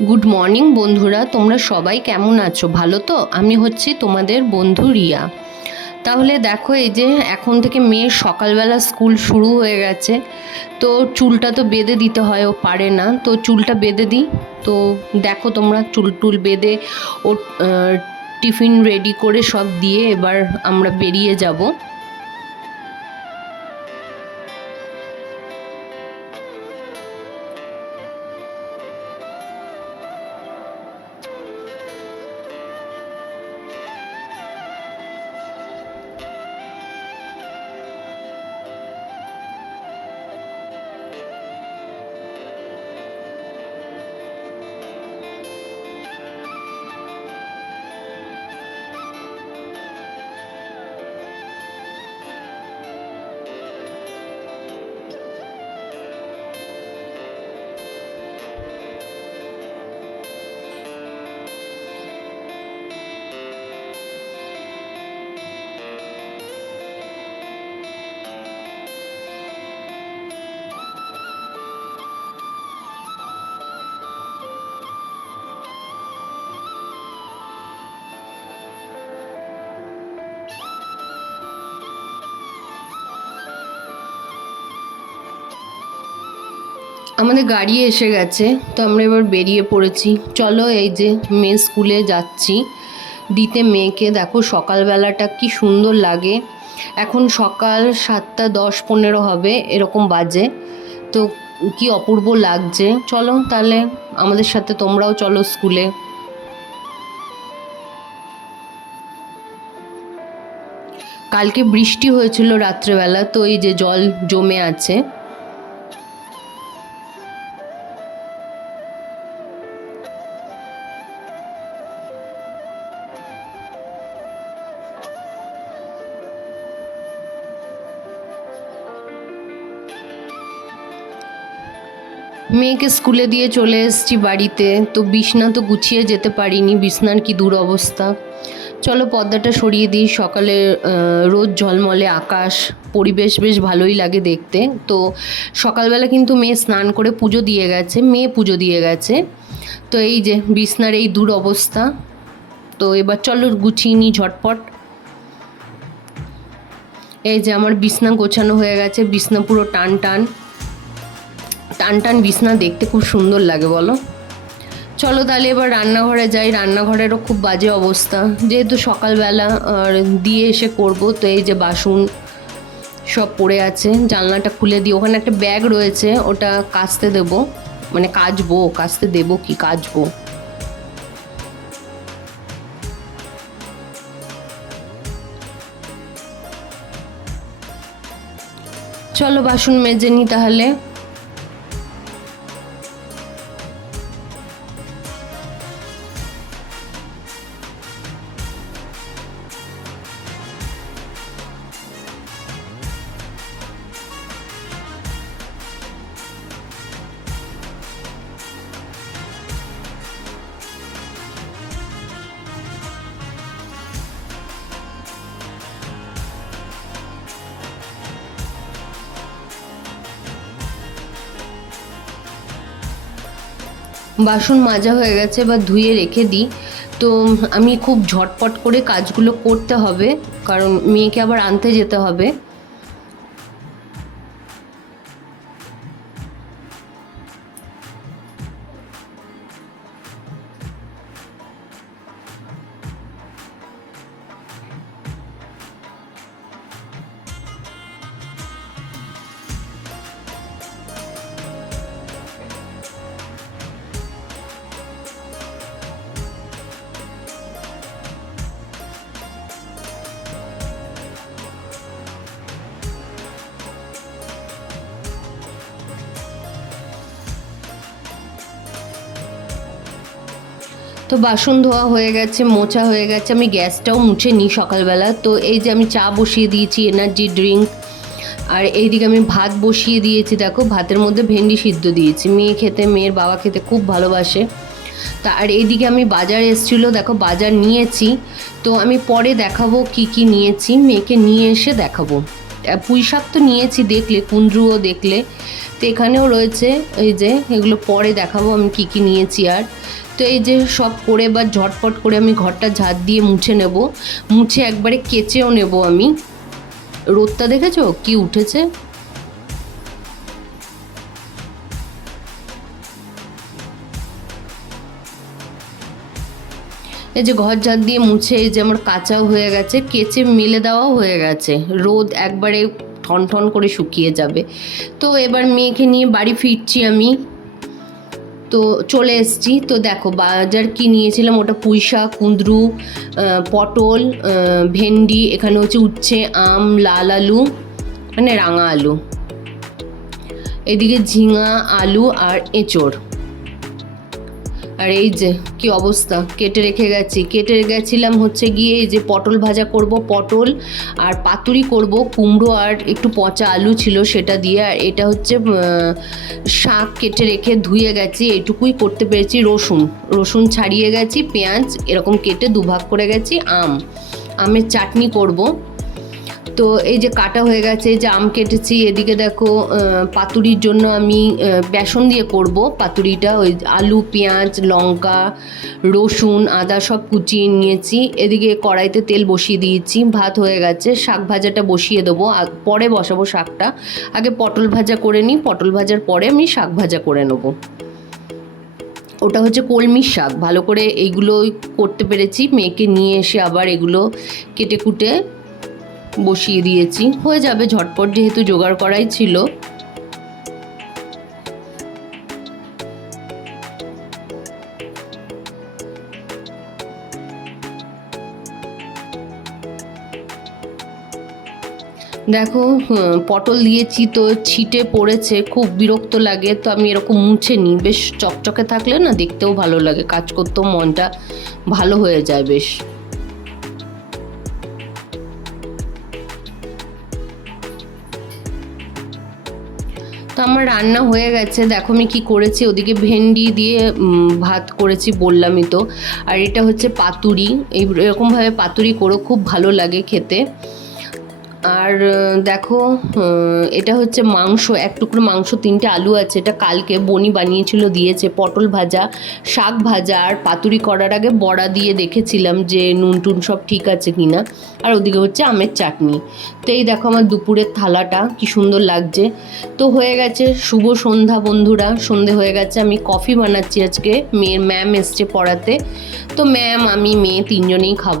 Good morning বন্ধুরা। তোমরা সবাই কেমন আছো? ভালো তো? আমি হচ্ছি তোমাদের বন্ধু রিয়া। তাহলে দেখো, এই যে এখন থেকে মেয়ের সকালবেলা স্কুল শুরু হয়ে গেছে। তো চুলটা তো বেঁধে দিতে হয়, ও পারে না। তো চুলটা বেঁধে দিই। তো দেখো তোমরা, চুল টুল বেঁধে ও টিফিন রেডি করে সব দিয়ে এবার আমরা বেরিয়ে যাব। আমাদের গাড়ি এসে গেছে, তো আমরা এবার বেরিয়ে পড়েছি। চলো এই যে মেয়ে স্কুলে যাচ্ছি। দিতে মেয়েকে, দেখো সকালবেলাটা কি সুন্দর লাগে। এখন সকাল সাতটা দশ পনেরো হবে, এরকম বাজে। তো কি অপূর্ব লাগছে। চলো তাহলে আমাদের সাথে তোমরাও চলো স্কুলে কালকে বৃষ্টি হয়েছিল রাত্রেবেলা, তো এই যে জল জমে আছে। মেয়েকে স্কুলে দিয়ে চলে এসেছি বাড়িতে। তো বিছনা তো গুছিয়ে যেতে পারিনি, বিছনার কি দূর অবস্থা চলো পর্দাটা সরিয়ে দিই, সকালে রোদ ঝলমলে, আকাশ, পরিবেশ বেশ ভালোই লাগে দেখতে। তো সকালবেলা কিন্তু মেয়ে স্নান করে পুজো দিয়ে গেছে, মেয়ে পুজো দিয়ে গেছে। তো এই যে বিছনার এই দূর অবস্থা তো এবার চলো গুছিয়ে নিই ঝটপট। এই যে আমার বিছনা গোছানো হয়ে গেছে, বিছনা পুরো টান টান। টান টান বিছনা দেখতে খুব সুন্দর লাগে, বলো। চলো তাহলে এবার রান্নাঘরে যাই। রান্নাঘরেরও খুব বাজে অবস্থা। যেহেতু সকালবেলা, আর দিয়ে এসে করব, তো এই যে বাসন সব পড়ে আছে, জানলাটা খুলে দিই ওখানে একটা ব্যাগ রয়েছে, ওটা কাচতে দেবো। মানে কাচবো, কাচতে দেবো কি কাচবো। চলো বাসন মেজে নিই তাহলে। বাসন মাজা হয়ে গেছে বা ধুয়ে রেখে দিই। তো আমি খুব ঝটপট করে কাজগুলো করতে হবে, কারণ মেয়েকে আবার আনতে যেতে হবে। তো বাসন ধোয়া হয়ে গেছে মোছা হয়ে গেছে, আমি গ্যাসটাও মুছে নিই সকালবেলা। তো এই যে আমি চা বসিয়ে দিয়েছি এনার্জি ড্রিঙ্ক আর এইদিকে আমি ভাত বসিয়ে দিয়েছি, দেখো, ভাতের মধ্যে ভেন্ডি সিদ্ধ দিয়েছি। মেয়ে খেতে, মেয়ের বাবা খেতে খুব ভালোবাসে। তা আর এইদিকে আমি বাজার এসেছিল, দেখো, বাজার নিয়েছি। তো আমি পরে দেখাবো কি কি নিয়েছি, মেয়েকে নিয়ে এসে দেখাবো। পুঁই শাক তো নিয়েছি দেখলে কুন্দ্রুও দেখলে। তো এখানেও রয়েছে, এই যে, এগুলো পরে দেখাবো আমি কি কি নিয়েছি আর। তো এই যে সব করে বা ঝটপট করে আমি ঘরটা ঝাড় দিয়ে মুছে নেব, মুছে একবারে কেচেও নেব আমি। রোদটা দেখেছ? কি উঠেছে? এই যে ঘর ঝাড় দিয়ে মুছে, এই যে আমার কাঁচাও হয়ে গেছে, কেচে মেলে দেওয়াও হয়ে গেছে। রোদ একবারে ঠন ঠন করে শুকিয়ে যাবে। তো এবার মেয়েকে নিয়ে বাড়ি ফিরছি আমি। তো চলে এসছি। তো দেখো, বাজার কি নিয়েছিলাম? ওটা পুঁইশাক, কুঁদরু পটল ভেন্ডি, এখানে হচ্ছে উচ্ছে, আম, লাল আলু মানে রাঙা আলু। এদিকে ঝিঙা, আলু আর এঁচড়। আর এই যে, কি অবস্থা? কেটে রেখে গেছি। কেটে গেছিলাম হচ্ছে গিয়ে এই যে পটল ভাজা করব, পটল আর পাতুরি করব, কুমড়ো আর একটু পচা আলু ছিল সেটা দিয়ে। আর এটা হচ্ছে শাক কেটে রেখে ধুয়ে গেছি, এটুকুই করতে পেরেছি। রসুন রসুন ছাড়িয়ে গেছি, পেঁয়াজ এরকম কেটে দুভাগ করে গেছি, আম। আমের চাটনি করব। তো এই যে কাটা হয়ে গেছে যে আম কেটেছি, এদিকে দেখো পাতুরির জন্য আমি বেসন দিয়ে করব। পাতুরিটা ওই আলু, পেঁয়াজ, লঙ্কা, রসুন, আদা সব কুচিয়ে নিয়েছি। এদিকে কড়াইতে তেল বসিয়ে দিয়েছি, ভাত হয়ে গেছে, শাক ভাজাটা বসিয়ে দেবো। পরে বসাবো শাকটা। আগে পটল ভাজা করে নিই, পটল ভাজার পরে আমি শাক ভাজা করে নেব। ওটা হচ্ছে কলমির শাক। ভালো করে এইগুলো করতে পেরেছি, মেয়েকে নিয়ে এসে আবার এগুলো কেটে কুটে বসিয়ে দিয়েছি। হয়ে যাবে ঝটপট, যেহেতু জোগাড় করাই ছিল। দেখো পটল দিয়েছি তো ছিটে পড়েছে, খুব বিরক্ত লাগে, তো আমি এরকম মুছে নিই। বেশ চকচকে থাকলে না দেখতেও ভালো লাগে, কাজ করতেও মনটা ভালো হয়ে যায় বেশ। তো আমার রান্না হয়ে গেছে। দেখো আমি কি করেছি, ওদিকে ভেন্ডি দিয়ে ভাত করেছি বললামই তো। আর এটা হচ্ছে পাতুরি। এই, এরকমভাবে পাতুরি করো, খুব ভালো লাগে খেতে। আর দেখো এটা হচ্ছে মাংস, এক টুকরো মাংস, তিনটে আলু আছে। এটা কালকে বনি বানিয়েছিল, দিয়েছে পটল ভাজা, শাক ভাজা, আর পাতুরি করার আগে বড়া দিয়ে দেখেছিলাম যে নুন টুন সব ঠিক আছে কিনা। আর ওদিকে হচ্ছে আমের চাটনি। তো এই দেখো আমার দুপুরের থালাটা, কি সুন্দর লাগছে। তো হয়ে গেছে, শুভ সন্ধ্যা বন্ধুরা। সন্ধে হয়ে গেছে, আমি কফি বানাচ্ছি আজকে। মেয়ের ম্যাম এসছে পড়াতে। তো ম্যাম, আমি, মেয়ে তিনজনেই খাব।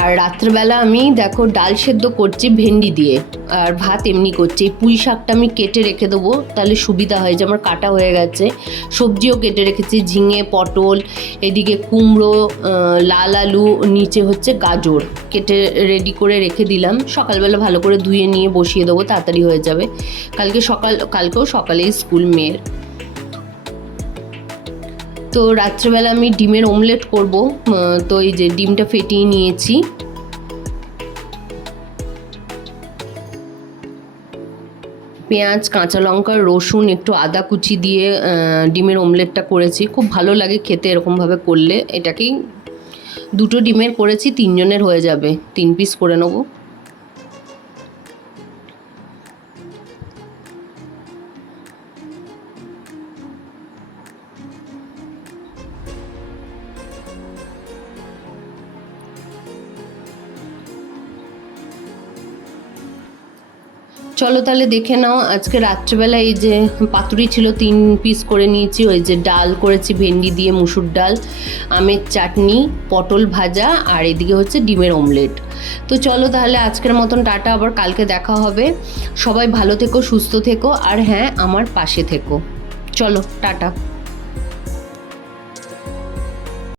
আর রাত্রেবেলা আমি, দেখো, ডাল সেদ্ধ করছি ভেন্ডি দিয়ে। আর ভাত এমনি করছি। পুঁই শাকটা আমি কেটে রেখে দেবো, তাহলে সুবিধা হয় যে আমার কাটা হয়ে গেছে। সবজিও কেটে রেখেছি, ঝিঙে, পটল, এদিকে কুমড়ো লাল আলু, নিচে হচ্ছে গাজর। কেটে রেডি করে রেখে দিলাম। সকালবেলা ভালো করে ধুয়ে নিয়ে বসিয়ে দেবো, তাড়াতাড়ি হয়ে যাবে। কালকে সকাল, কালকেও সকালেই স্কুল মেয়ের। তো রাত্রেবেলা আমি ডিমের অমলেট করব। তো এই যে ডিমটা ফেটিয়ে নিয়েছি। পেঁয়াজ, কাঁচা লঙ্কা, রসুন, একটু আদা কুচি দিয়ে ডিমের অমলেটটা করেছি। খুব ভালো লাগে খেতে এরকমভাবে করলে। এটাকেই দুটো ডিমের করেছি, তিনজনের হয়ে যাবে। তিন পিস করে নেব। চলো তাহলে দেখে নাও, আজকে রাত্রেবেলা এই যে পাতুরি ছিল, তিন পিস করে নিয়েছি। ওই যে ডাল করেছি, ভেন্ডি দিয়ে মুসুর ডাল, আমের চাটনি, পটল ভাজা, আর এদিকে হচ্ছে ডিমের অমলেট তো চলো তাহলে আজকের মতন টাটা, আবার কালকে দেখা হবে। সবাই ভালো থেকো, সুস্থ থেকো, আর হ্যাঁ আমার পাশে থেকো। চলো, টাটা।